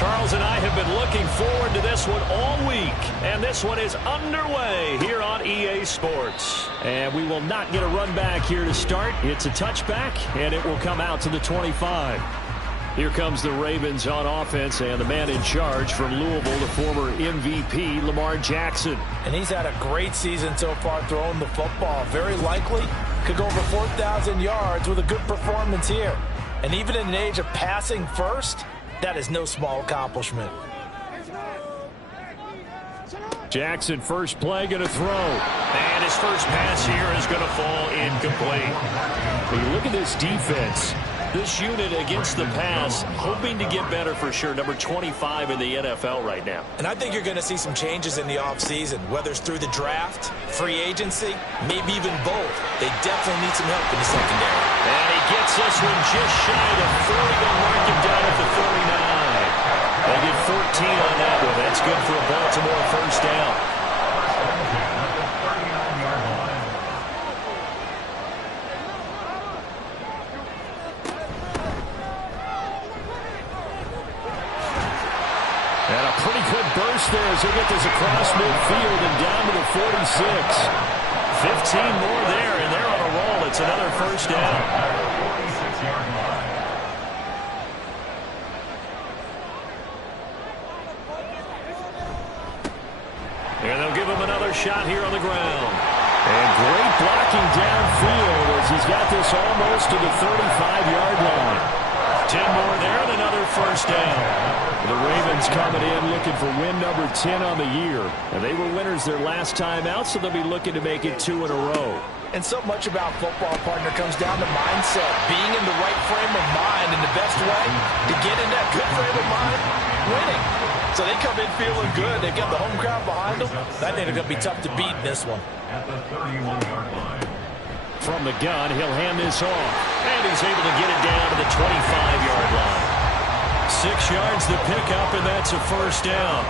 Charles and I have been looking forward to this one all week, and this one is underway here on EA Sports. And we will not get a run back here to start. It's a touchback, and it will come out to the 25. Here comes the Ravens on offense, and the man in charge from Louisville, the former MVP, Lamar Jackson. And he's had a great season so far throwing the football. Very likely could go over 4,000 yards with a good performance here. And even in an age of passing first, that is no small accomplishment. Jackson, first play, going to throw. And his first pass here is going to fall incomplete. When you look at this defense, this unit against the pass, hoping to get better for sure. Number 25 in the NFL right now. And I think you're going to see some changes in the offseason, whether it's through the draft, free agency, maybe even both. They definitely need some help in the secondary. And he gets this one just shy of 40. They'll mark him down at the 39. They get 14 on that one. That's good for a Baltimore first down. And a pretty quick burst there as they get this across midfield and down to the 46. 15 more there, and they're on a roll. It's another first down. And they'll give him another shot here on the ground. And great blocking downfield as he's got this almost to the 35-yard line. 10 more there and another first down. The Ravens coming in looking for win number 10 on the year. And they were winners their last time out, so they'll be looking to make it 2 in a row. And so much about football, partner, comes down to mindset. Being in the right frame of mind, and the best way to get in that good frame of mind, winning. So they come in feeling good. They've got the home crowd behind them. I think they're going to be tough to beat in this one. At the 31-yard line. From the gun, he'll hand this off. And he's able to get it down to the 25-yard line. 6 yards to pick up, and that's a first down.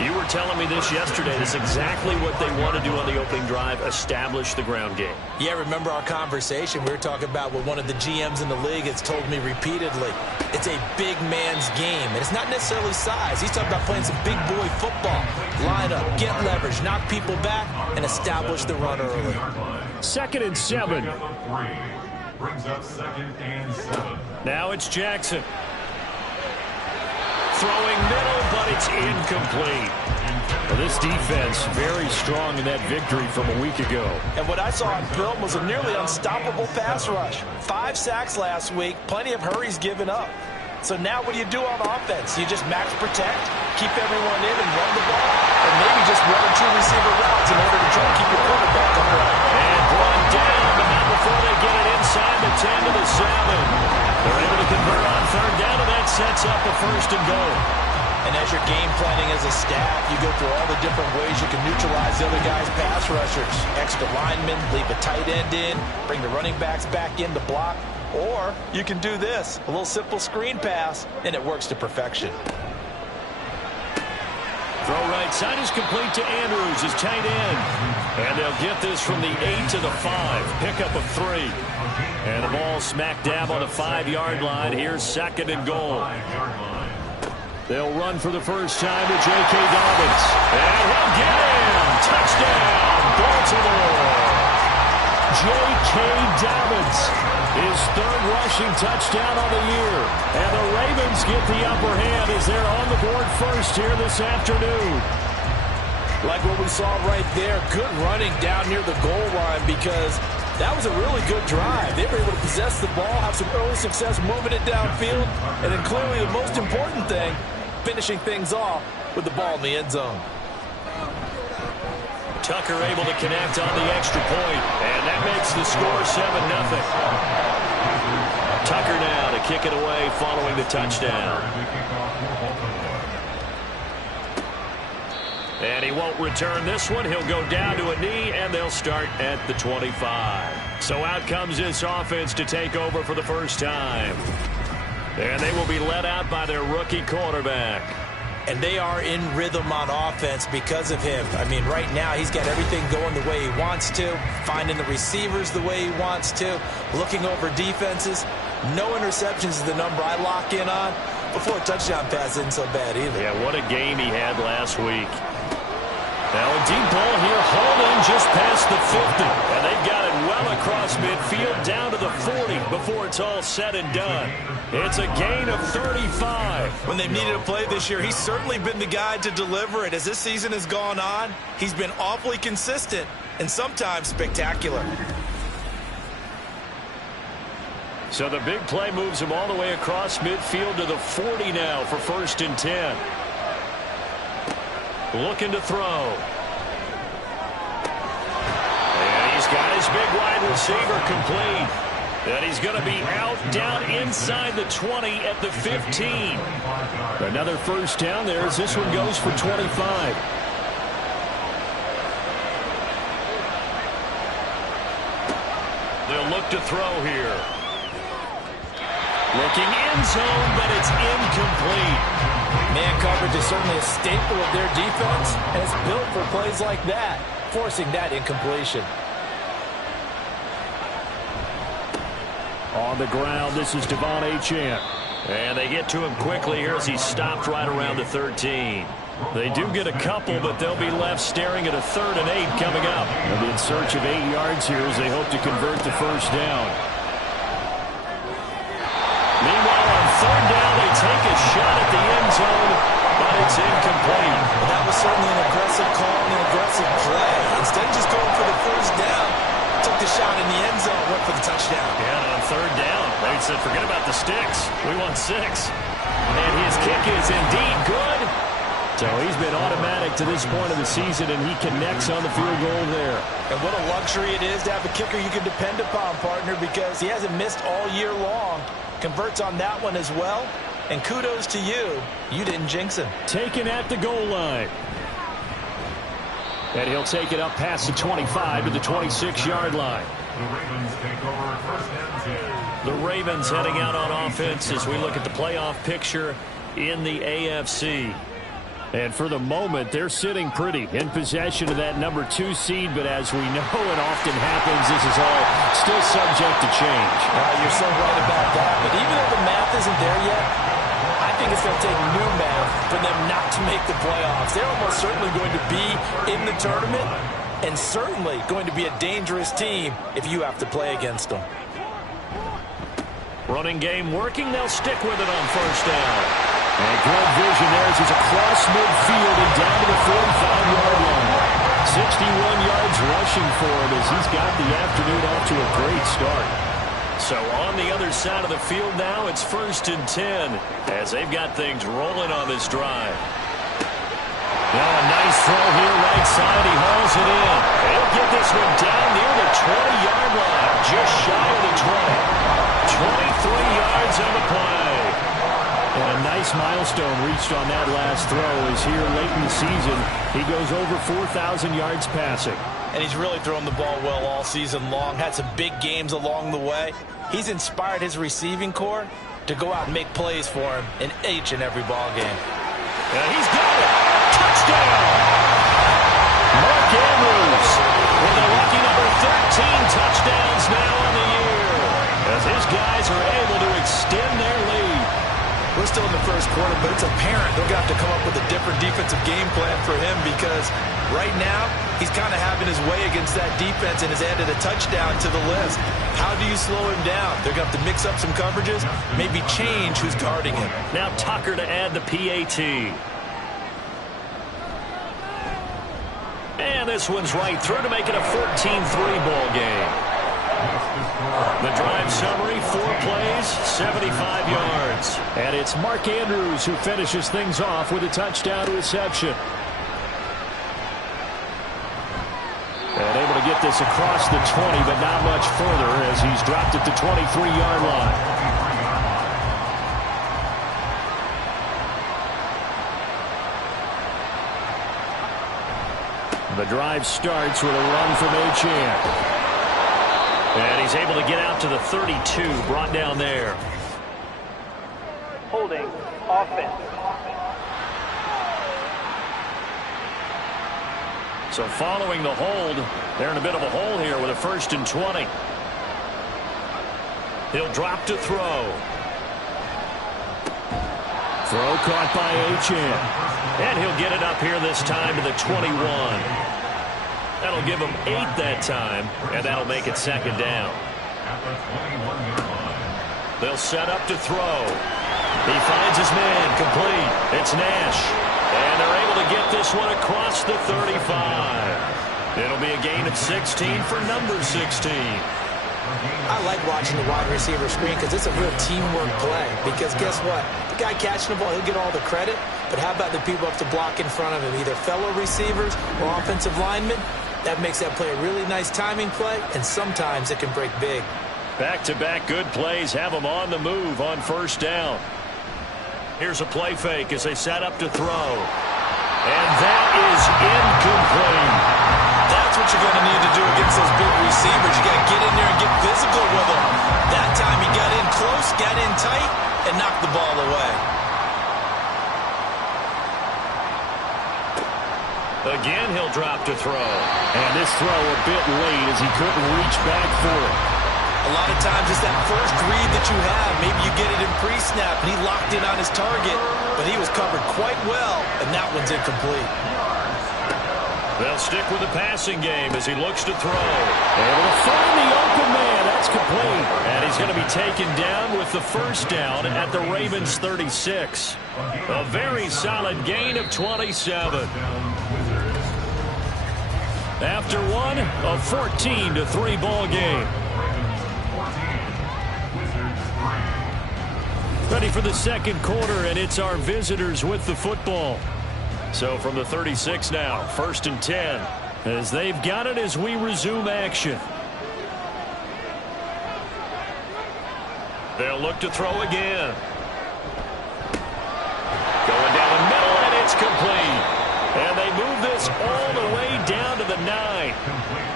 You were telling me this yesterday. This is exactly what they want to do on the opening drive, establish the ground game. Yeah, remember our conversation? We were talking about what one of the GMs in the league has told me repeatedly. It's a big man's game, and it's not necessarily size. He's talking about playing some big boy football. Line up, get leverage, knock people back, and establish the run early. 2nd and 7. Brings up 2nd and 7. Now it's Jackson. Throwing middle, but it's incomplete. Well, this defense very strong in that victory from a week ago. And what I saw on film was a nearly unstoppable pass rush. 5 sacks last week, plenty of hurries given up. So now what do you do on offense? You just max protect, keep everyone in and run the ball, or maybe just 1 or 2 receiver routes in order to try to keep your quarterback upright. And brought down, but not before they get it inside the 10 to the 7. They're able to convert on 3rd down, and that sets up a 1st and goal. And as you're game planning as a staff, you go through all the different ways you can neutralize the other guy's pass rushers. Extra linemen, leave a tight end in, bring the running backs back in to block. Or you can do this, a little simple screen pass, and it works to perfection. Throw right side is complete to Andrews, his tight end. And they'll get this from the 8 to the 5. Pickup of 3. And the ball smack dab on the 5-yard line. Here's 2nd and goal. They'll run for the first time to J.K. Dobbins. And he'll get him. Touchdown, Baltimore. J.K. Dobbins, his 3rd rushing touchdown of the year. And the Ravens get the upper hand as they're on the board first here this afternoon. Like what we saw right there, good running down near the goal line because that was a really good drive. They were able to possess the ball, have some early success moving it downfield, and then clearly the most important thing, finishing things off with the ball in the end zone. Tucker able to connect on the extra point, and that makes the score 7-0. Tucker now to kick it away following the touchdown. And he won't return this one. He'll go down to a knee, and they'll start at the 25. So out comes this offense to take over for the first time. And they will be led out by their rookie quarterback. And they are in rhythm on offense because of him. I mean, right now, he's got everything going the way he wants to, finding the receivers the way he wants to, looking over defenses. No interceptions is the number I lock in on. before a touchdown pass isn't so bad either. Yeah, what a game he had last week. Now a deep ball here, holding just past the 50. And they've got it well across midfield down to the 40 before it's all said and done. It's a gain of 35. When they've needed a play this year, he's certainly been the guy to deliver it. As this season has gone on, he's been awfully consistent and sometimes spectacular. So the big play moves him all the way across midfield to the 40 now for 1st and 10. Looking to throw. And he's got his big wide receiver complete. And he's going to be out down inside the 20 at the 15. Another first down there as this one goes for 25. They'll look to throw here. Looking end zone, but it's incomplete. Man coverage is certainly a staple of their defense, and it's built for plays like that, forcing that incompletion. On the ground, this is Devon Achane. And they get to him quickly here as he stopped right around the 13. They do get a couple, but they'll be left staring at a 3rd and 8 coming up. They'll be in search of 8 yards here as they hope to convert the first down. Meanwhile, on 3rd down, they take a shot at the end zone, but it's incomplete. Well, that was certainly an aggressive call and an aggressive play. Instead of just going for the first down, took the shot in the end zone, went for the touchdown. Yeah, and on 3rd down, they said, forget about the sticks. We want 6. And his kick is indeed good. So he's been automatic to this point of the season, and he connects on the field goal there. And what a luxury it is to have a kicker you can depend upon, partner, because he hasn't missed all year long. Converts on that one as well. And kudos to you. You didn't jinx him. Taken at the goal line. And he'll take it up past the 25 to the 26-yard line. The Ravens take over at 1st and 10. The Ravens heading out on offense as we look at the playoff picture in the AFC. And for the moment, they're sitting pretty in possession of that number 2 seed. But as we know it often happens, this is all still subject to change. You're so right about that. But even though the math isn't there yet, I think it's going to take new math for them not to make the playoffs. They're almost certainly going to be in the tournament and certainly going to be a dangerous team if you have to play against them. Running game working. They'll stick with it on 1st down. And good vision there as he's across midfield and down to the 45-yard line. 61 yards rushing for him as he's got the afternoon off to a great start. So on the other side of the field now, it's 1st and 10 as they've got things rolling on this drive. Now a nice throw here right side. He hauls it in. He'll get this one down near the 20-yard line, just shy of the 20. 23 yards on the play. And a nice milestone reached on that last throw as here late in the season, he goes over 4,000 yards passing. And he's really thrown the ball well all season long. Had some big games along the way. He's inspired his receiving corps to go out and make plays for him in each and every ball game. And he's got it. Touchdown! Mark Andrews with a lucky number 13 touchdowns now on the year as his guys are able to extend their lead. We're still in the first quarter, but it's apparent they're going to have to come up with a different defensive game plan for him because right now he's kind of having his way against that defense and has added a touchdown to the list. How do you slow him down? They're going to have to mix up some coverages, maybe change who's guarding him. Now Tucker to add the PAT. And this one's right through to make it a 14-3 ball game. The drive summary, 4 plays, 75 yards. And it's Mark Andrews who finishes things off with a touchdown reception. And able to get this across the 20, but not much further as he's dropped at the 23-yard line. The drive starts with a run from Achane. And he's able to get out to the 32, brought down there. Holding offense. So following the hold, they're in a bit of a hole here with a 1st and 20. He'll drop to throw. Throw caught by Achane. And he'll get it up here this time to the 21. That'll give him 8 that time, and that'll make it second down. They'll set up to throw. He finds his man, complete. It's Nash. And they're able to get this one across the 35. It'll be a gain of 16 for number 16. I like watching the wide receiver screen because it's a real teamwork play. Because guess what? The guy catching the ball, he'll get all the credit. But how about the people up to block in front of him, either fellow receivers or offensive linemen? That makes that play a really nice timing play, and sometimes it can break big. Back-to-back good plays have them on the move on first down. Here's a play fake as they set up to throw. And that is incomplete. That's what you're going to need to do against those big receivers. You got to get in there and get physical with them. That time he got in close, got in tight, and knocked the ball away. Again, he'll drop to throw. And this throw a bit late as he couldn't reach back for it. A lot of times it's that first read that you have. Maybe you get it in pre-snap, and he locked in on his target. But he was covered quite well, and that one's incomplete. They'll stick with the passing game as he looks to throw. Able to find the open man. That's complete. And he's going to be taken down with the first down at the Ravens' 36. A very solid gain of 27. After one, a 14-3 ball game. Ready for the second quarter, and it's our visitors with the football. So from the 36 now, 1st and 10, as they've got it as we resume action. They'll look to throw again. Going down the middle, and it's complete. And they move this all the way down to the 9.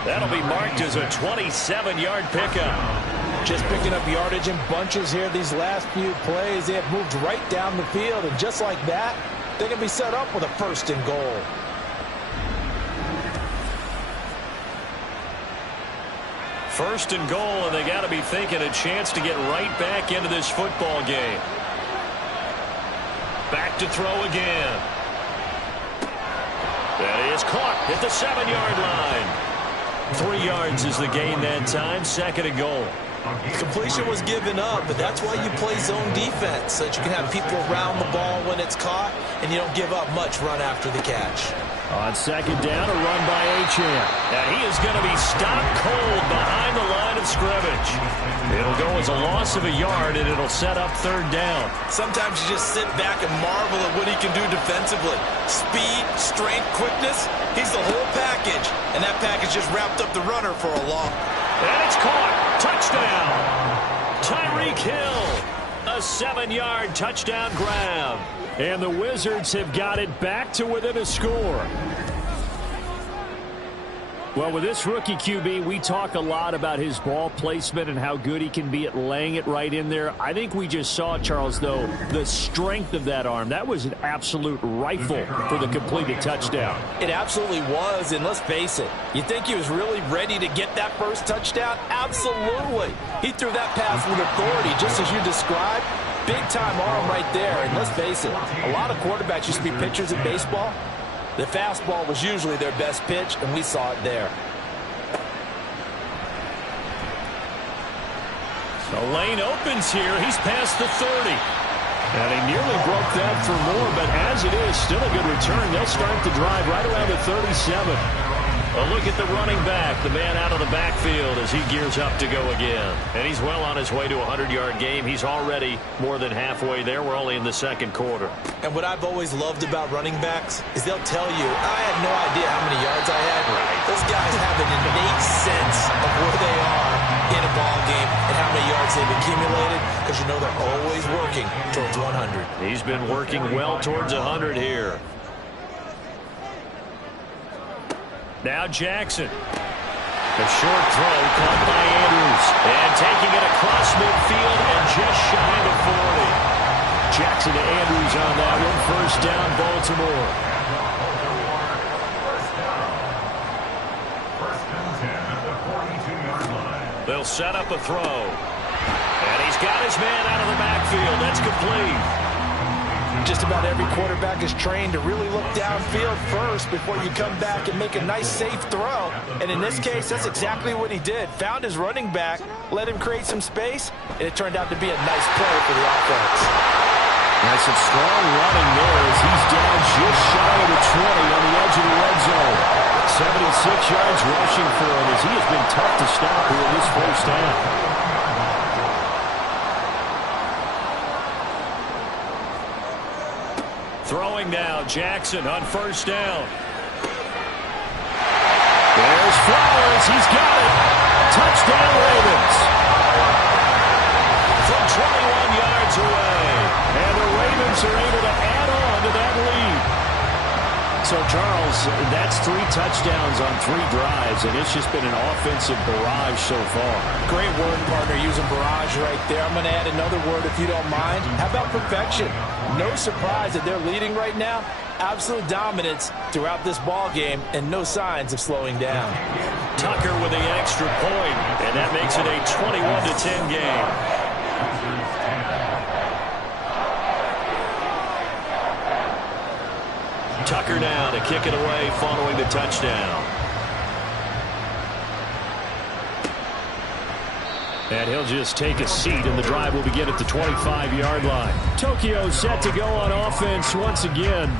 That'll be marked as a 27-yard pickup. Just picking up yardage in bunches here these last few plays. They have moved right down the field, and just like that, they can be set up with a 1st and goal. First and goal, and they got to be thinking a chance to get right back into this football game. Back to throw again. That is caught at the 7-yard line. 3 yards is the gain that time. 2nd and goal. Completion was given up, but that's why you play zone defense, so that you can have people around the ball when it's caught, and you don't give up much run after the catch. On 2nd down, a run by Achane. And he is going to be stopped cold behind the line of scrimmage. It'll go as a loss of a yard, and it'll set up 3rd down. Sometimes you just sit back and marvel at what he can do defensively. Speed, strength, quickness, he's the whole package. And that package just wrapped up the runner for a long. And it's caught. Touchdown. Tyreek Hill. A 7-yard touchdown grab. And the Wizards have got it back to within a score. Well, with this rookie QB, we talk a lot about his ball placement and how good he can be at laying it right in there. I think we just saw, Charles, though, the strength of that arm. That was an absolute rifle for the completed touchdown. It absolutely was, and let's face it, you think he was really ready to get that first touchdown? Absolutely. He threw that pass with authority, just as you described. Big-time arm right there, and let's face it, a lot of quarterbacks used to be pitchers in baseball. The fastball was usually their best pitch, and we saw it there. The lane opens here. He's past the 30. And he nearly broke that for more, but as it is, still a good return. They'll start the drive right around the 37. A look at the running back, the man out of the backfield as he gears up to go again. And he's well on his way to a 100-yard game. He's already more than halfway there. We're only in the second quarter. And what I've always loved about running backs is they'll tell you, I had no idea how many yards I had. Those guys have an innate sense of where they are in a ball game and how many yards they've accumulated, because you know they're always working towards 100. He's been working well towards 100 here. Now Jackson. A short throw caught by Andrews. And taking it across midfield and just shy of the 40. Jackson to Andrews on that one. 1st down, Baltimore. They'll set up a throw. And he's got his man out of the backfield. That's complete. Just about every quarterback is trained to really look downfield first before you come back and make a nice, safe throw. And in this case, that's exactly what he did. Found his running back, let him create some space, and it turned out to be a nice play for the offense. Nice and strong running there as he's down just shy of the 20 on the edge of the red zone. 76 yards rushing for him as he has been tough to stop here in this first half. Throwing now, Jackson on first down. There's Flowers. He's got it. Touchdown, Ravens. From 21 yards away. And the Ravens are able to add on to that lead. So, Charles, that's 3 touchdowns on 3 drives, and it's just been an offensive barrage so far. Great word, partner, using barrage right there. I'm going to add another word if you don't mind. How about perfection? No surprise that they're leading right now. Absolute dominance throughout this ball game, and no signs of slowing down. Tucker with the extra point, and that makes it a 21-10 game. Tucker now to kick it away following the touchdown. And he'll just take a seat, and the drive will begin at the 25-yard line. Tokyo set to go on offense once again.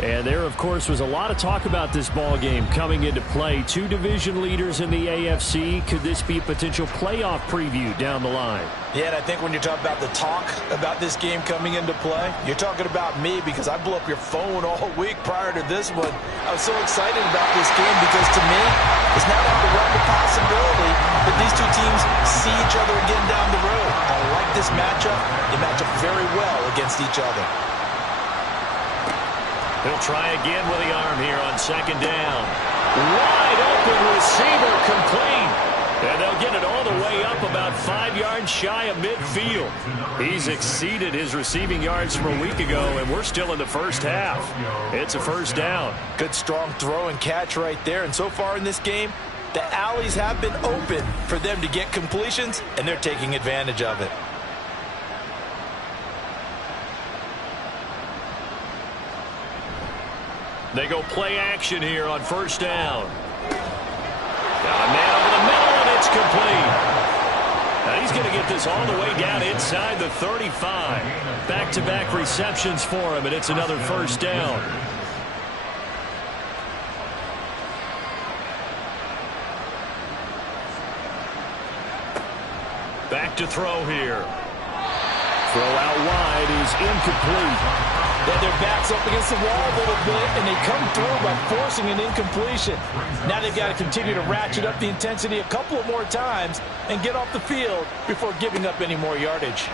And there, of course, was a lot of talk about this ball game coming into play. 2 division leaders in the AFC. Could this be a potential playoff preview down the line? Yeah, and I think when you're talking about the talk about this game coming into play, you're talking about me because I blew up your phone all week prior to this one. I was so excited about this game because to me, it's not out of the realm of possibility that these 2 teams see each other again down the road. I like this matchup. They match up very well against each other. He'll try again with the arm here on second down. Wide open receiver complete. And they'll get it all the way up about 5 yards shy of midfield. He's exceeded his receiving yards from a week ago, and we're still in the first half. It's a first down. Good strong throw and catch right there. And so far in this game, the alleys have been open for them to get completions, and they're taking advantage of it. They go play action here on first down. Got a man over the middle, and it's complete. Now he's going to get this all the way down inside the 35. Back-to-back receptions for him, and it's another first down. Back to throw here. Throw out wide is incomplete. Then their backs up against the wall a little bit, and they come through by forcing an incompletion. Now they've got to continue to ratchet up the intensity a couple of more times and get off the field before giving up any more yardage.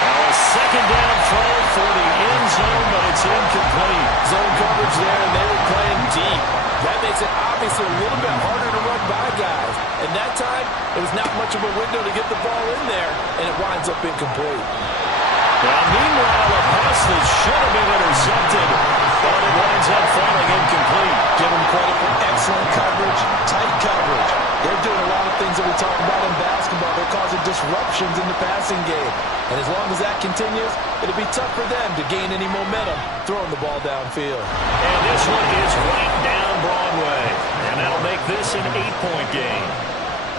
A second down throw for the end zone, but it's incomplete. Zone coverage there, and they were playing deep. That makes it obviously a little bit harder to run by guys. And that time, it was not much of a window to get the ball in there, and it winds up incomplete. Well, meanwhile, a pass that should have been intercepted, but it winds up falling incomplete. Give them credit for excellent coverage, tight coverage. They're doing a lot of things that we talk about in basketball. They're causing disruptions in the passing game. And as long as that continues, it'll be tough for them to gain any momentum throwing the ball downfield. And this one is right down Broadway. And that'll make this an 8-point game.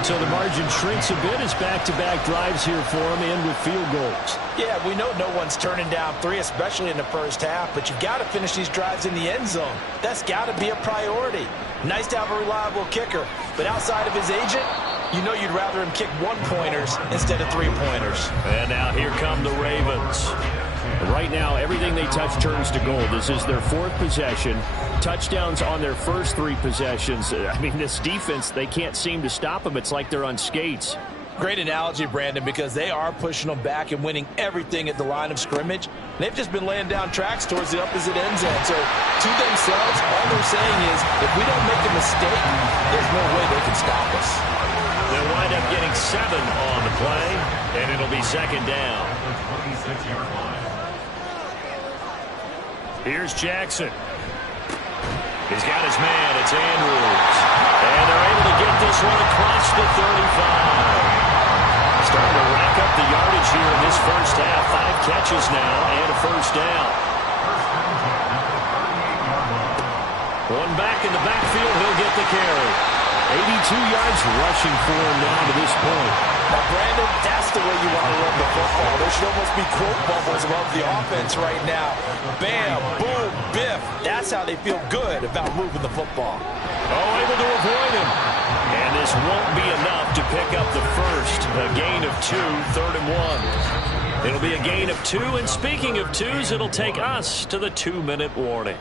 So the margin shrinks a bit as back-to-back drives here for them end with field goals. Yeah, we know no one's turning down 3, especially in the first half, but you've got to finish these drives in the end zone. That's got to be a priority. Nice to have a reliable kicker, but outside of his agent, you know you'd rather him kick 1-pointers instead of 3-pointers. And now here come the Ravens. Right now, everything they touch turns to gold. This is their 4th possession. Touchdowns on their first 3 possessions. I mean, this defense, they can't seem to stop them. It's like they're on skates. Great analogy, Brandon, because they are pushing them back and winning everything at the line of scrimmage. They've just been laying down tracks towards the opposite end zone. So to themselves, all they're saying is, if we don't make a mistake, there's no way they can stop us. They'll wind up getting 7 on the play, and it'll be second down. Here's Jackson. He's got his man. It's Andrews. And they're able to get this one across the 35. Starting to rack up up the yardage here in this first half. 5 catches now and a first down. One back in the backfield. He'll get the carry. 82 yards rushing for him now to this point. Now, Brandon, that's the way you want to run the football. There should almost be quote bubbles above the offense right now. Bam, boom, biff. That's how they feel good about moving the football. Oh, able to avoid him. And this won't be enough to pick up the first. A gain of 2, 3rd and 1. It'll be a gain of 2, and speaking of twos, it'll take us to the 2-minute warning.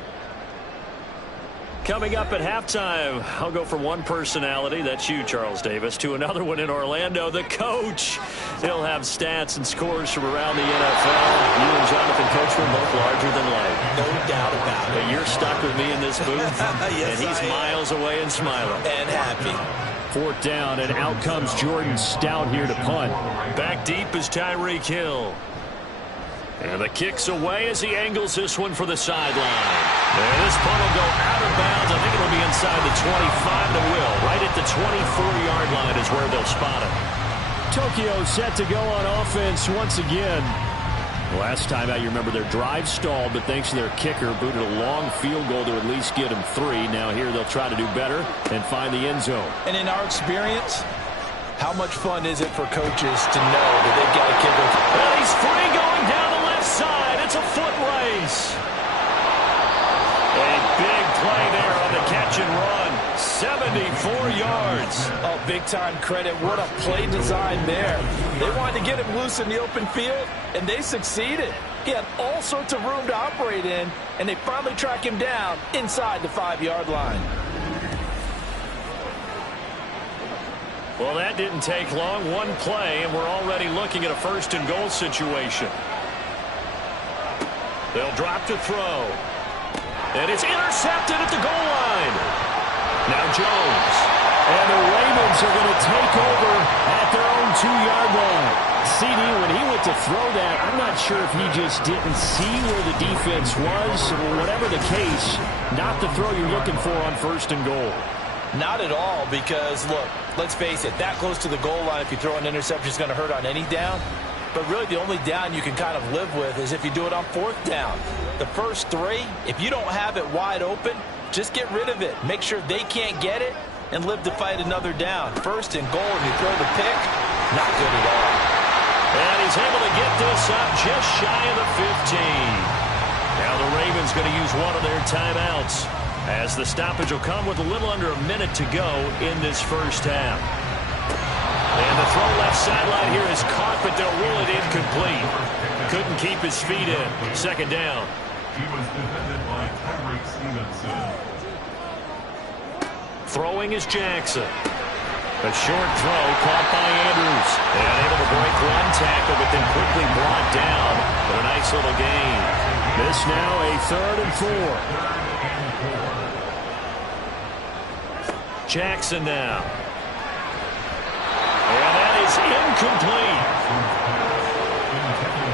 Coming up at halftime, I'll go from one personality, that's you, Charles Davis, to another one in Orlando, the coach. He'll have stats and scores from around the NFL. You and Jonathan Coachman both larger than life. No doubt about it. But you're stuck with me in this booth, yes, and he's miles away and smiling. And happy. 4th down, and out comes Jordan Stout here to punt. Back deep is Tyreek Hill. And the kick's away as he angles this one for the sideline. And this punt will go out of bounds. I think it'll be inside the 25 to will. Right at the 24-yard line is where they'll spot it. Tokyo set to go on offense once again. Last time out, you remember their drive stalled, but thanks to their kicker, booted a long field goal to at least get them 3. Now here they'll try to do better and find the end zone. And in our experience, how much fun is it for coaches to know that they've got a kicker? Well, he's free going down the left side. It's a foot race. A big play there on the catch and run. 74 yards. Oh, big-time credit. What a play design there. They wanted to get him loose in the open field, and they succeeded. He had all sorts of room to operate in, and they finally track him down inside the 5-yard line. Well, that didn't take long. One play, and we're already looking at a 1st and goal situation. They'll drop to throw. And it's intercepted at the goal line. Now Jones. And the Ravens are going to take over at their own 2-yard line. CD, when he went to throw that, I'm not sure if he just didn't see where the defense was. Whatever the case, not the throw you're looking for on 1st and goal. Not at all, because, look, let's face it, that close to the goal line, if you throw an interception, is going to hurt on any down. But really, the only down you can kind of live with is if you do it on 4th down. The first 3, if you don't have it wide open, just get rid of it. Make sure they can't get it and live to fight another down. 1st and goal, and you throw the pick, not good at all. And he's able to get this up just shy of the 15. Now the Ravens going to use one of their timeouts, as the stoppage will come with a little under a minute to go in this first half. And the throw left sideline here is caught, but they'll rule it incomplete. Couldn't keep his feet in. 2nd down. He was defended by Tyreek Stevenson. Throwing is Jackson. A short throw caught by Andrews. And able to break one tackle, but then quickly brought down. But a nice little gain. This now a 3rd and 4. Jackson now. And that is incomplete.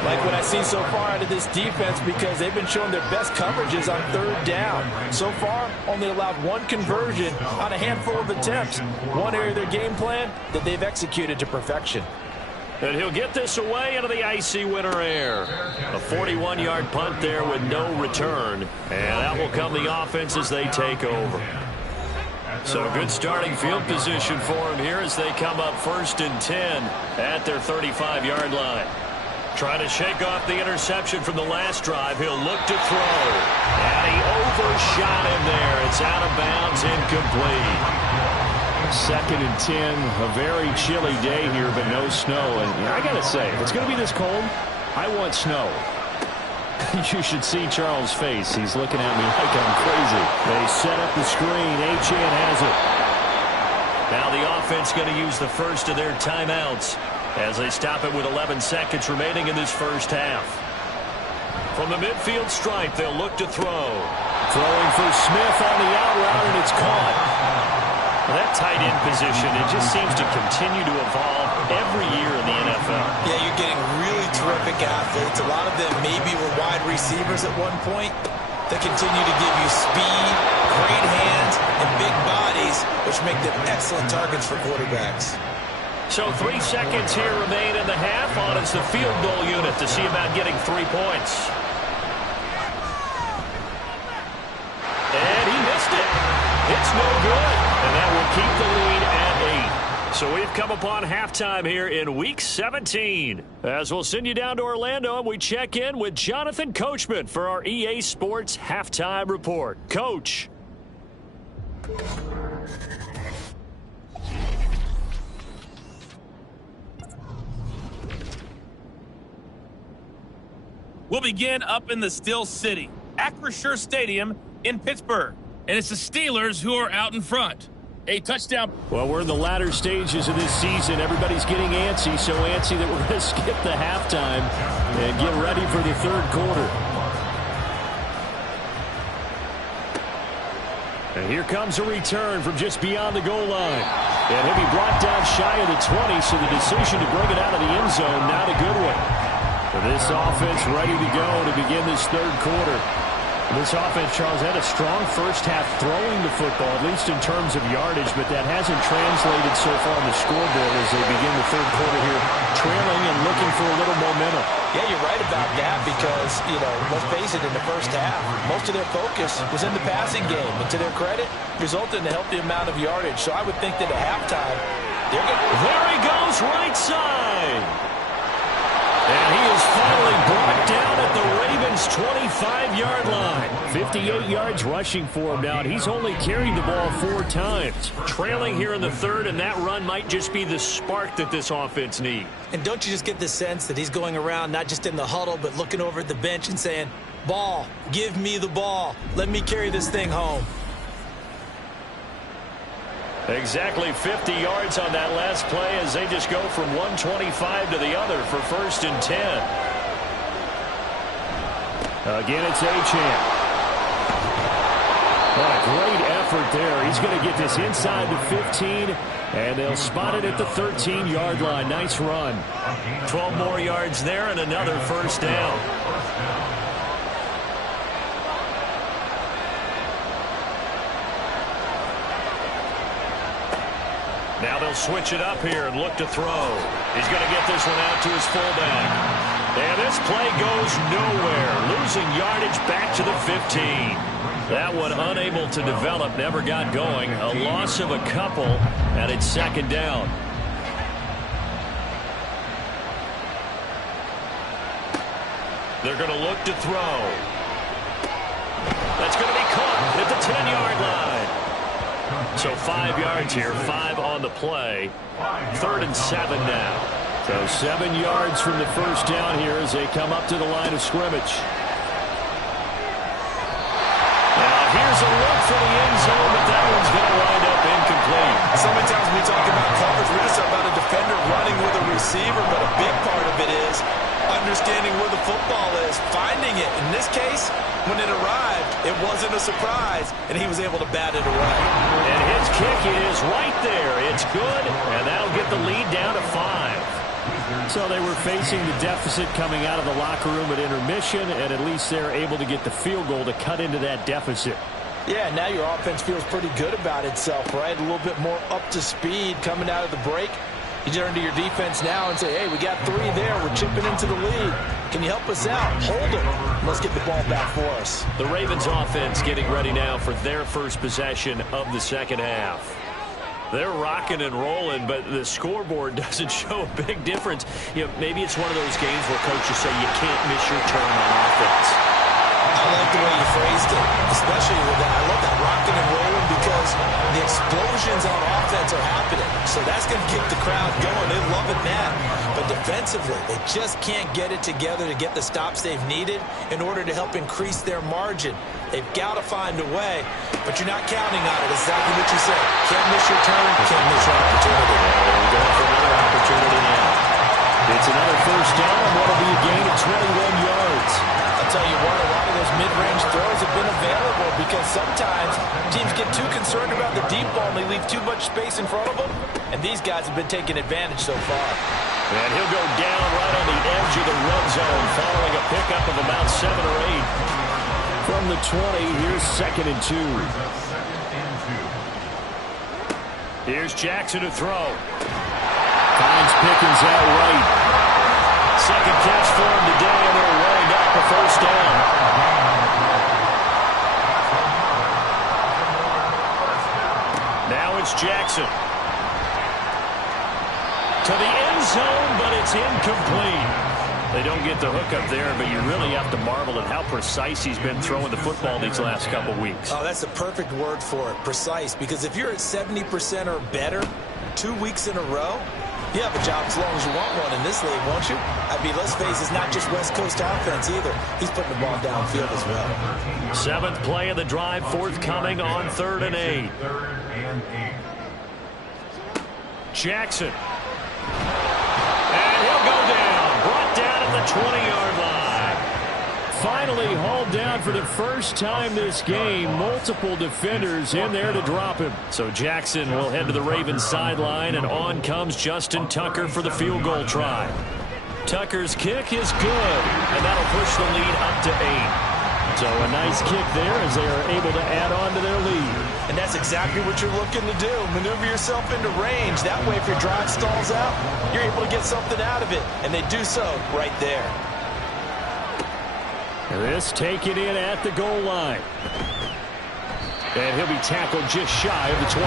Like what I see so far out of this defense, because they've been showing their best coverages on 3rd down. So far, only allowed 1 conversion on a handful of attempts. One area of their game plan that they've executed to perfection. And he'll get this away into the icy winter air. A 41-yard punt there with no return. And that will come the offense as they take over. So good starting field position for him here as they come up 1st and 10 at their 35-yard line. Trying to shake off the interception from the last drive. He'll look to throw. And he overshot him there. It's out of bounds, incomplete. 2nd and 10. A very chilly day here, but no snow. And I got to say, if it's going to be this cold, I want snow. You should see Charles' face. He's looking at me like I'm crazy. They set up the screen. Achane has it. Now the offense going to use the first of their timeouts as they stop it with 11 seconds remaining in this first half. From the midfield stripe, they'll look to throw. Throwing for Smith on the out route, and it's caught. Well, that tight end position, it just seems to continue to evolve every year in the NFL. Yeah, you're getting really terrific athletes. A lot of them maybe were wide receivers at one point. They continue to give you speed, great hands, and big bodies, which make them excellent targets for quarterbacks. So 3 seconds here remain in the half. On is the field goal unit to see about getting 3 points. And he missed it. It's no good. And that will keep the lead at 8. So we've come upon halftime here in Week 17. As we'll send you down to Orlando, and we check in with Jonathan Coachman for our EA Sports Halftime Report. Coach. We'll begin up in the Steel City, Acrisure Stadium in Pittsburgh. And it's the Steelers who are out in front. A touchdown. Well, we're in the latter stages of this season. Everybody's getting antsy, so antsy that we're going to skip the halftime and get ready for the third quarter. And here comes a return from just beyond the goal line. And he'll be brought down shy of the 20, so the decision to bring it out of the end zone, not a good one. This offense ready to go to begin this third quarter. This offense, Charles, had a strong first half throwing the football, at least in terms of yardage, but that hasn't translated so far on the scoreboard as they begin the third quarter here, trailing and looking for a little momentum. Yeah, you're right about that because, let's face it, in the first half, most of their focus was in the passing game. And to their credit, resulted in a healthy amount of yardage. So I would think that at halftime, they're going to... There he goes, right side. And he is finally brought down at the Ravens' 25-yard line. 58 yards rushing for him now, and he's only carried the ball 4 times. Trailing here in the third, and that run might just be the spark that this offense needs. And don't you just get the sense that he's going around not just in the huddle, but looking over at the bench and saying, ball, give me the ball. Let me carry this thing home. Exactly 50 yards on that last play as they just go from 125 to the other for 1st and 10. Again, it's Achane. What a great effort there. He's going to get this inside the 15, and they'll spot it at the 13-yard line. Nice run. 12 more yards there and another first down. Now they'll switch it up here and look to throw. He's going to get this one out to his fullback. And this play goes nowhere. Losing yardage back to the 15. That one unable to develop, never got going. A loss of a couple, and it's 2nd down. They're going to look to throw. That's going to be caught at the 10-yard line. So 5 yards here, 5 on the play. 3rd and 7 now. So 7 yards from the first down here as they come up to the line of scrimmage. Now here's a look for the end zone, but that one's going to wind up incomplete. So many times we talk about coverage, we're just about a defender running with a receiver, but a big part of it is understanding where the football is, finding it. In this case, when it arrived, it wasn't a surprise, and he was able to bat it away. And his kick is right there. It's good, and that'll get the lead down to 5. So they were facing the deficit coming out of the locker room at intermission, and at least they're able to get the field goal to cut into that deficit. Yeah, now your offense feels pretty good about itself, right? A little bit more up to speed coming out of the break. You turn to your defense now and say, hey, we got 3 there. We're chipping into the lead. Can you help us out? Hold them. Let's get the ball back for us. The Ravens offense getting ready now for their first possession of the second half. They're rocking and rolling, but the scoreboard doesn't show a big difference. Maybe it's one of those games where coaches say you can't miss your turn on offense. I like the way you phrased it, especially with that. I love that rocking and rolling because the explosions on offense are happening. So that's going to keep the crowd going. They're loving that. But defensively, they just can't get it together to get the stops they've needed in order to help increase their margin. They've got to find a way, but you're not counting on it. Exactly what you said. Can't miss your turn, can't miss your opportunity. We're going for another opportunity now. It's another first down, and what'll be a gain of 21 yards. I'll tell you what, a lot of those mid-range throws have been available because sometimes teams get too concerned about the deep ball and they leave too much space in front of them, and these guys have been taking advantage so far. And he'll go down right on the edge of the red zone following a pickup of about 7 or 8. From the 20, here's 2nd and 2. Here's Jackson to throw. Finds Pickens out right. Second catch for him today, and they'll wind up a first down. Now it's Jackson. To the end zone, but it's incomplete. They don't get the hook up there, but you really have to marvel at how precise he's been throwing the football these last couple weeks. Oh, that's the perfect word for it, precise, because if you're at 70% or better 2 weeks in a row, you have a job as long as you want one in this league, won't you? I mean, let's face it, it's not just West Coast offense either. He's putting the ball downfield as well. Seventh play of the drive forthcoming on 3rd and 8. Jackson. And he'll go down. Brought down at the 20-yard line. Finally hauled down for the first time this game. Multiple defenders in there to drop him. So Jackson will head to the Ravens sideline, and on comes Justin Tucker for the field goal try. Tucker's kick is good, and that'll push the lead up to 8. So a nice kick there as they are able to add on to their lead. And that's exactly what you're looking to do. Maneuver yourself into range. That way, if your drive stalls out, you're able to get something out of it. And they do so right there. This taken in at the goal line. And he'll be tackled just shy of the 25.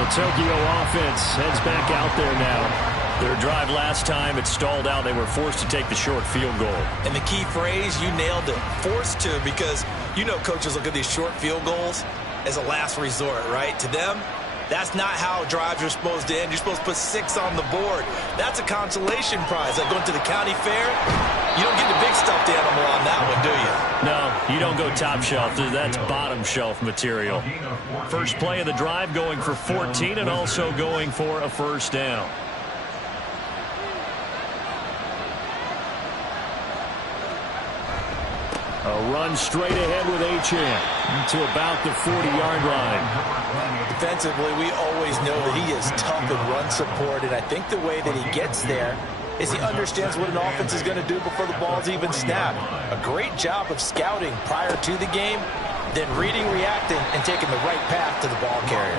The Tokyo offense heads back out there now. Their drive last time, it stalled out. They were forced to take the short field goal. And the key phrase, you nailed it, forced to, because you know coaches look at these short field goals as a last resort, right? To them, that's not how drives are supposed to end. You're supposed to put 6 on the board. That's a consolation prize. Like going to the county fair, you don't get the big stuffed animal on that one, do you? No, you don't go top shelf. That's bottom shelf material. First play of the drive going for 14 and also going for a first down. A run straight ahead with Achane to about the 40-yard line. Defensively, we always know that he is tough in run support, and I think the way that he gets there is he understands what an offense is going to do before the ball's even snapped. A great job of scouting prior to the game, then reading, reacting, and taking the right path to the ball carrier.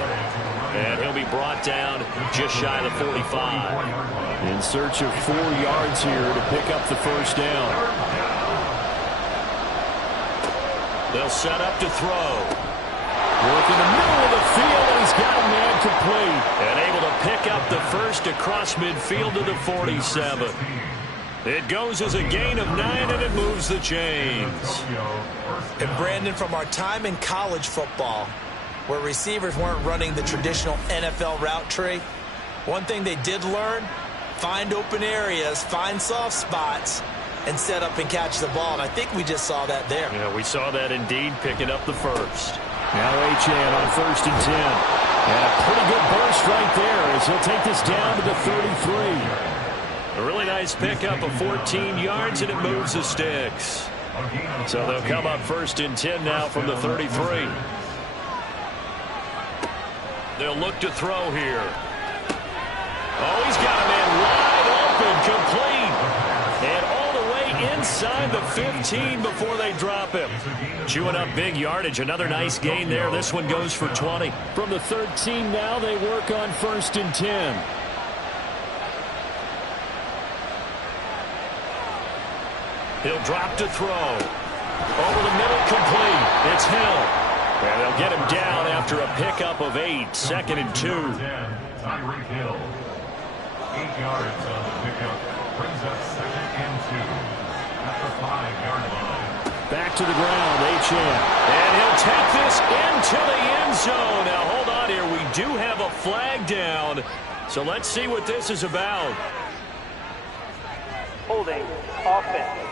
And he'll be brought down just shy of the 45. In search of 4 yards here to pick up the first down. They'll set up to throw. Work in the middle of the field, and he's got a man complete. And able to pick up the first across midfield to the 47. It goes as a gain of 9, and it moves the chains. And Brandon, from our time in college football, where receivers weren't running the traditional NFL route tree, one thing they did learn, find open areas, find soft spots, and set up and catch the ball. And I think we just saw that there. Yeah, we saw that indeed, picking up the first. Now Achane on 1st and 10. And a pretty good burst right there as he'll take this down to the 33. A really nice pickup of 14 yards, and it moves the sticks. So they'll come up 1st and 10 now from the 33. They'll look to throw here. Oh, he's got a man wide open, complete. And all the way inside the 15 before they drop him. Chewing up big yardage. Another nice gain there. This one goes for 20. From the 13 now, they work on 1st and 10. He'll drop to throw. Over the middle, complete. It's Hill. And they'll get him down after a pickup of 8. 2nd and 2. Tyreek Hill. 8 yards on the pickup. Brings up 2nd and 2. At the 5-yard line. Back to the ground, Achane. And he'll take this into the end zone. Now, hold on here. We do have a flag down. So let's see what this is about. Holding offense.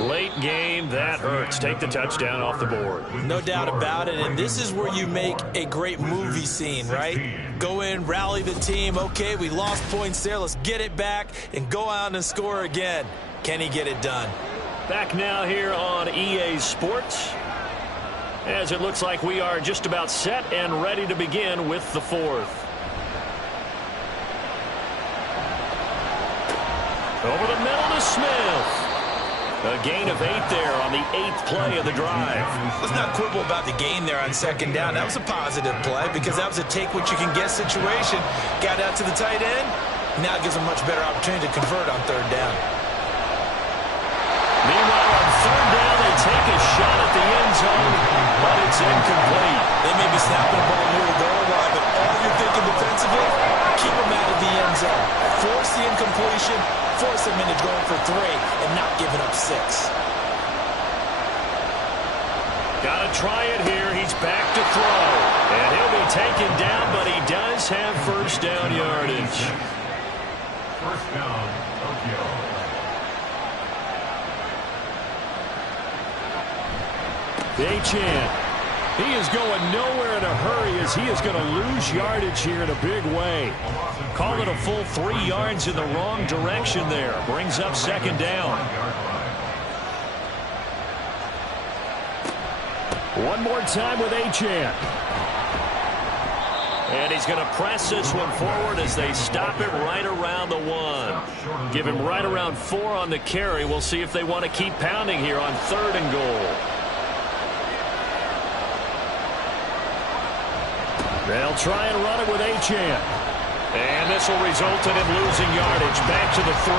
Late game, that hurts. Take the touchdown off the board. No doubt about it, and this is where you make a great movie scene, right? Go in, rally the team. Okay, we lost points there. Let's get it back and go out and score again. Can he get it done? Back now here on EA Sports, as it looks like we are just about set and ready to begin with the 4th. Over the middle to Smith. A gain of 8 there on the 8th play of the drive. Let's not quibble about the gain there on second down. That was a positive play because that was a take-what-you-can-get situation. Got out to the tight end. Now it gives them a much better opportunity to convert on third down. Meanwhile, on third down, they take a shot at the end zone, but it's incomplete. They may be snapping the ball near the goal line, but all you're thinking defensively, keep them out of the end zone. Force the incompletion, force them into going for 3, and not giving up 6. Got to try it here. He's back to throw. And he'll be taken down, but he does have first down yardage. First down, Tokyo. Achan. He is going nowhere in a hurry as he is going to lose yardage here in a big way. Call it a full 3 yards in the wrong direction there. Brings up second down. One more time with Achan. And he's going to press this one forward as they stop it right around the 1. Give him right around 4 on the carry. We'll see if they want to keep pounding here on 3rd and goal. They'll try and run it with Achan. And this will result in him losing yardage. Back to the 3.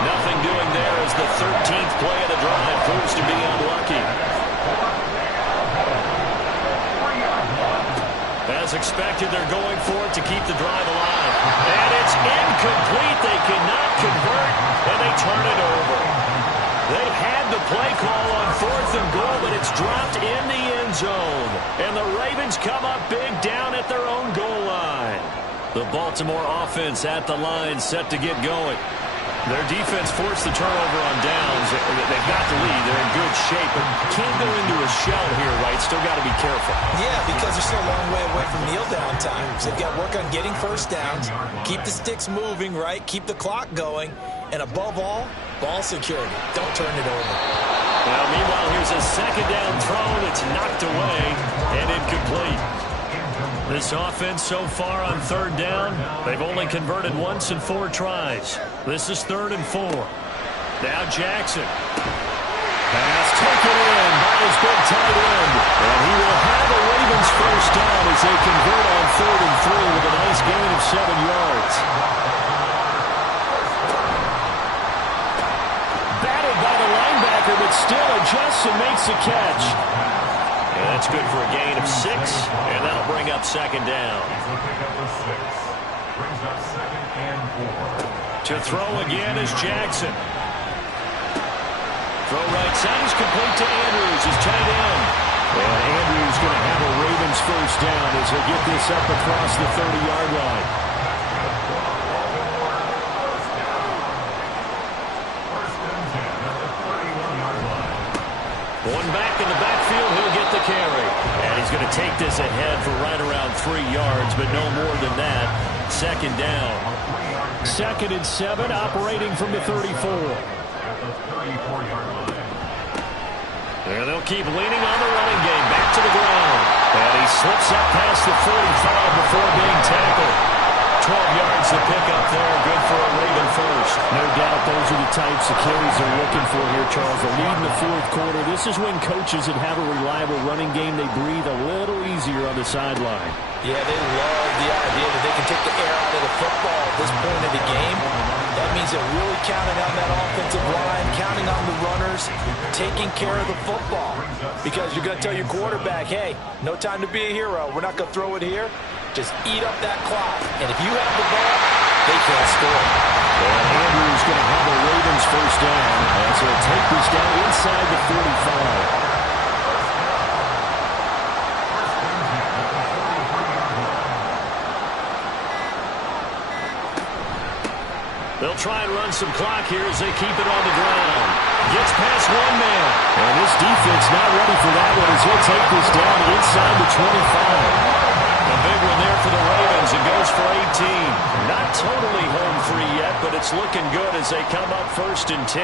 Nothing doing there as the 13th play of the drive proves to be unlucky. As expected, they're going for it to keep the drive alive. And it's incomplete. They cannot convert, and they turn it over. They had the play call on 4th and goal, but it's dropped in the end zone. And the Ravens come up big down at their own goal line. The Baltimore offense at the line set to get going. Their defense forced the turnover on downs. They've got the lead. They're in good shape, but can't go into a shell here, right? Still got to be careful. Yeah, because they're still a long way away from kneel down time. So they've got to work on getting first downs, keep the sticks moving, right? Keep the clock going, and above all, ball security. Don't turn it over. Now, meanwhile, here's a second down throw that's knocked away and incomplete. This offense so far on 3rd down, they've only converted once in 4 tries. This is 3rd and 4. Now Jackson. Pass taken in by his big tight end. And he will have a Ravens first down as they convert on 3rd and 3 with a nice gain of 7 yards. Battled by the linebacker, but still adjusts and makes the catch. And that's good for a gain of 6, and that'll bring up second down. Brings up 2nd and 4. To throw again is Jackson. Throw right side is complete to Andrews, his tight end. And Andrews going to have a Ravens first down as they get this up across the 30-yard line. One back in the backfield, he'll get the carry. And he's going to take this ahead for right around 3 yards, but no more than that. Second down. 2nd and 7, operating from the 34. And they'll keep leaning on the running game. Back to the ground. And he slips up past the 45 before being tackled. 12 yards to pick up there. Good for a Raven first. No doubt those are the types of carries they're looking for here, Charles. The lead in the 4th quarter. This is when coaches that have a reliable running game, they breathe a little easier on the sideline. Yeah, they love the idea that they can take the air out of the football at this point of the game. That means they're really counting on that offensive line, counting on the runners, taking care of the football. Because you're going to tell your quarterback, hey, no time to be a hero. We're not going to throw it here. Just eat up that clock. And if you have the ball, they can't score. And Andrews going to have a Ravens first down as they'll take this down inside the 45. They'll try and run some clock here as they keep it on the ground. Gets past one man. And this defense not ready for that one as he'll take this down inside the 25. A big one there for the Ravens. It goes for 18. Not totally home free yet, but it's looking good as they come up 1st and 10.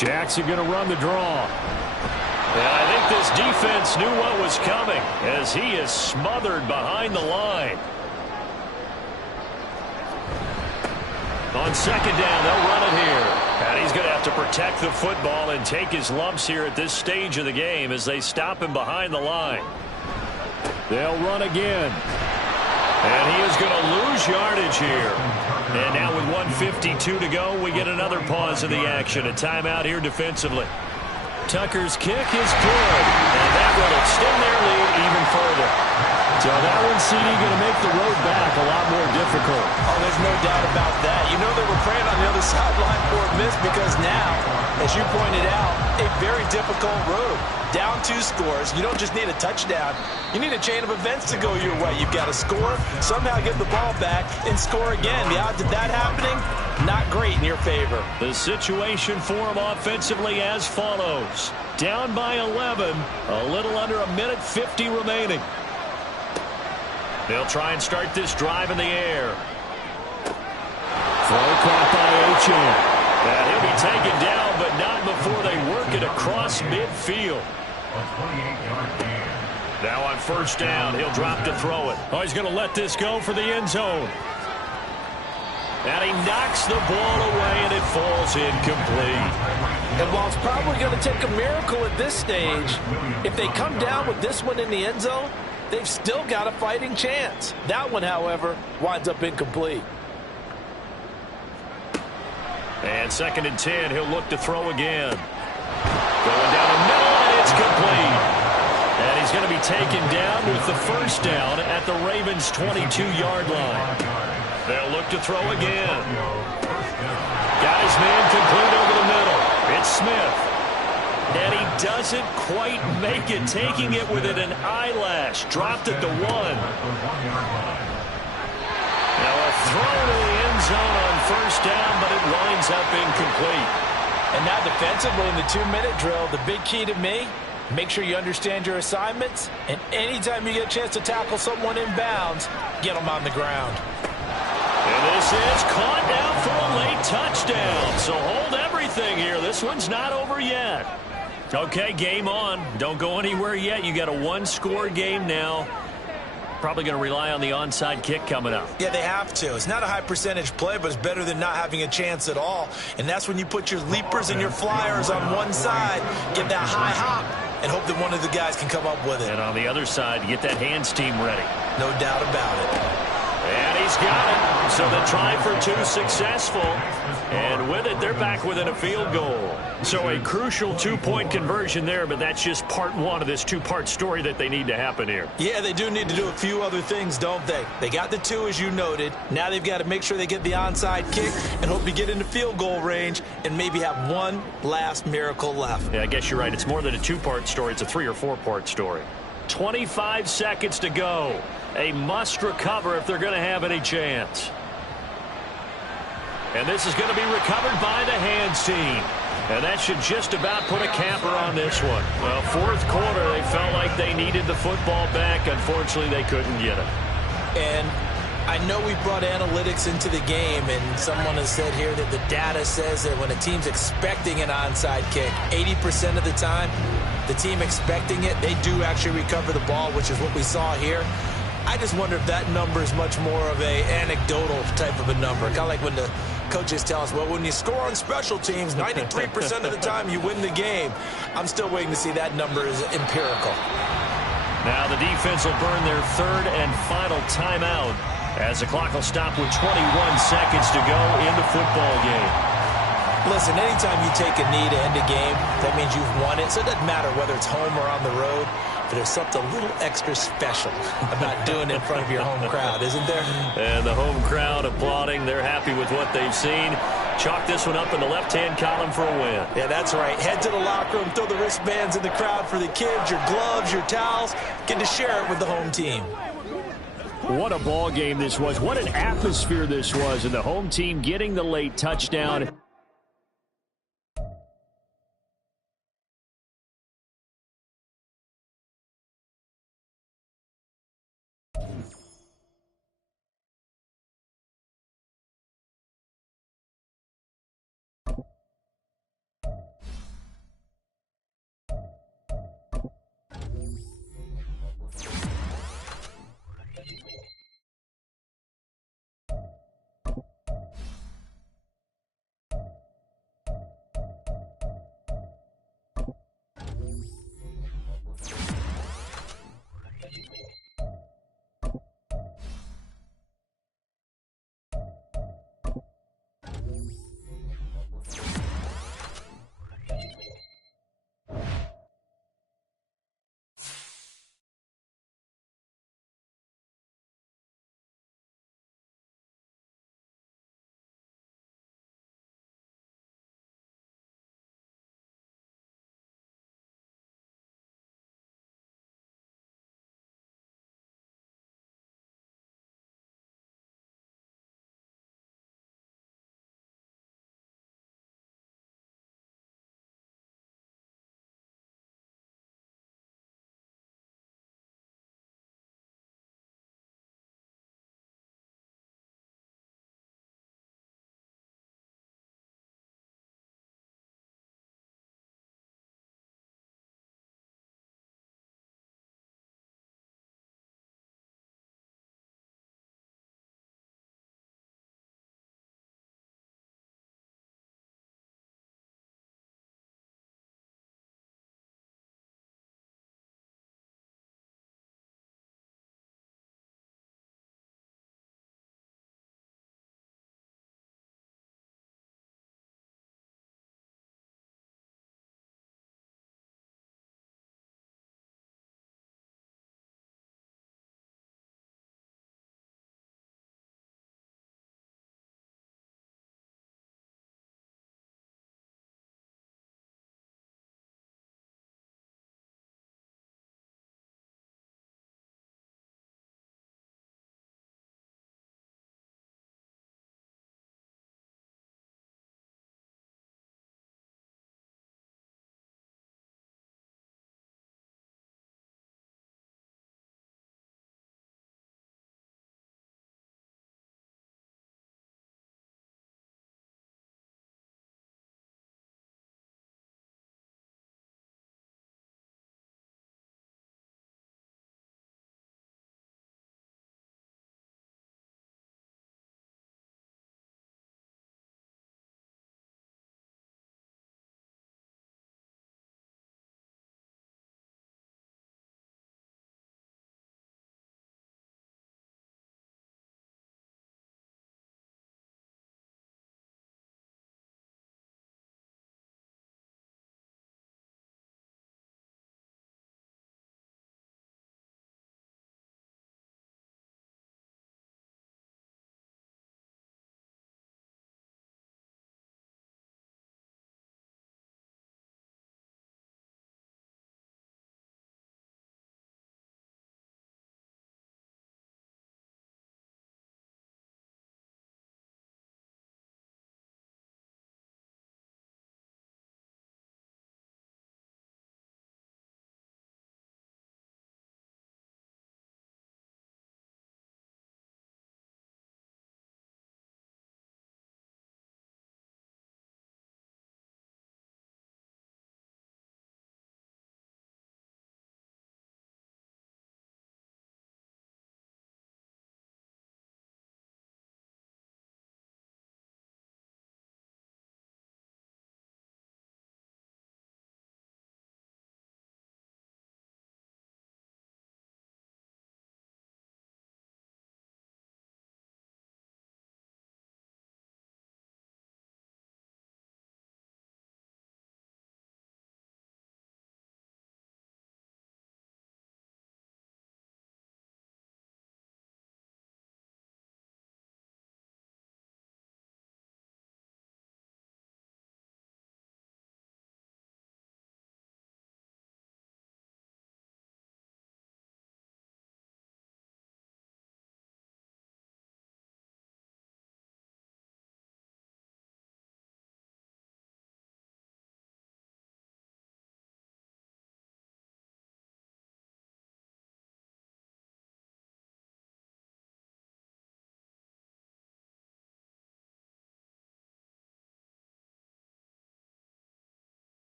Jackson going to run the draw. And I think this defense knew what was coming as he is smothered behind the line. On second down, they'll run it here. And he's going to have to protect the football and take his lumps here at this stage of the game as they stop him behind the line. They'll run again. And he is going to lose yardage here. And now with 1:52 to go, we get another pause in the action. A timeout here defensively. Tucker's kick is good. And that will extend their lead even further. So that one, CD, going to make the road back a lot more difficult. Oh, there's no doubt about that. You know they were praying on the other sideline for a miss because now, as you pointed out, a very difficult road. Down 2 scores. You don't just need a touchdown. You need a chain of events to go your way. You've got to score, somehow get the ball back, and score again. The odds of that happening, not great in your favor. The situation for him offensively as follows. Down by 11, a little under a minute 50 remaining. They'll try and start this drive in the air. Throw caught by Achane. And he'll be taken down, but not before they work it across midfield. Now on first down, he'll drop to throw it. Oh, he's going to let this go for the end zone. And he knocks the ball away, and it falls incomplete. And while it's probably going to take a miracle at this stage, if they come down with this one in the end zone, they've still got a fighting chance. That one, however, winds up incomplete. And second and 10, he'll look to throw again. Going down the middle, and it's complete. And he's going to be taken down with the first down at the Ravens' 22-yard line. They'll look to throw again. Got his man complete over the middle. It's Smith. And he doesn't quite make it, taking it within an eyelash. Dropped at the 1. Now a throw to the end zone on first down, but it winds up incomplete. And now defensively in the 2-minute drill, the big key to me, make sure you understand your assignments, and anytime you get a chance to tackle someone in bounds, get them on the ground. And this is caught now for a late touchdown. So hold everything here. This one's not over yet. Okay, game on. Don't go anywhere yet. You got a 1-score game now. Probably going to rely on the onside kick coming up. Yeah, they have to. It's not a high percentage play, but it's better than not having a chance at all. And that's when you put your leapers and your flyers on one side, get that high hop, and hope that one of the guys can come up with it. And on the other side, get that hands team ready. No doubt about it. And he's got it. So the try for 2 successful. And with it, they're back within a field goal. So a crucial 2-point conversion there, but that's just part 1 of this 2-part story that they need to happen here. Yeah, they do need to do a few other things, don't they? They got the 2, as you noted. Now they've got to make sure they get the onside kick and hope to get into field goal range and maybe have one last miracle left. Yeah, I guess you're right. It's more than a 2-part story. It's a 3- or 4-part story. 25 seconds to go. A must recover if they're going to have any chance. And this is going to be recovered by the hands team. And that should just about put a capper on this one. Well, 4th quarter, they felt like they needed the football back. Unfortunately, they couldn't get it. And I know we brought analytics into the game, and someone has said here that the data says that when a team's expecting an onside kick, 80% of the time, the team expecting it, they do actually recover the ball, which is what we saw here. I just wonder if that number is much more of a anecdotal type of a number. Kind of like when the coaches tell us, well, when you score on special teams, 93% of the time you win the game. I'm still waiting to see that number is empirical. Now the defense will burn their 3rd and final timeout as the clock will stop with 21 seconds to go in the football game. Listen, anytime you take a knee to end a game, that means you've won it. So it doesn't matter whether it's home or on the road. But there's something a little extra special about doing it in front of your home crowd, isn't there? And the home crowd applauding. They're happy with what they've seen. Chalk this one up in the left-hand column for a win. Yeah, that's right. Head to the locker room, throw the wristbands in the crowd for the kids, your gloves, your towels. Get to share it with the home team. What a ball game this was. What an atmosphere this was. And the home team getting the late touchdown.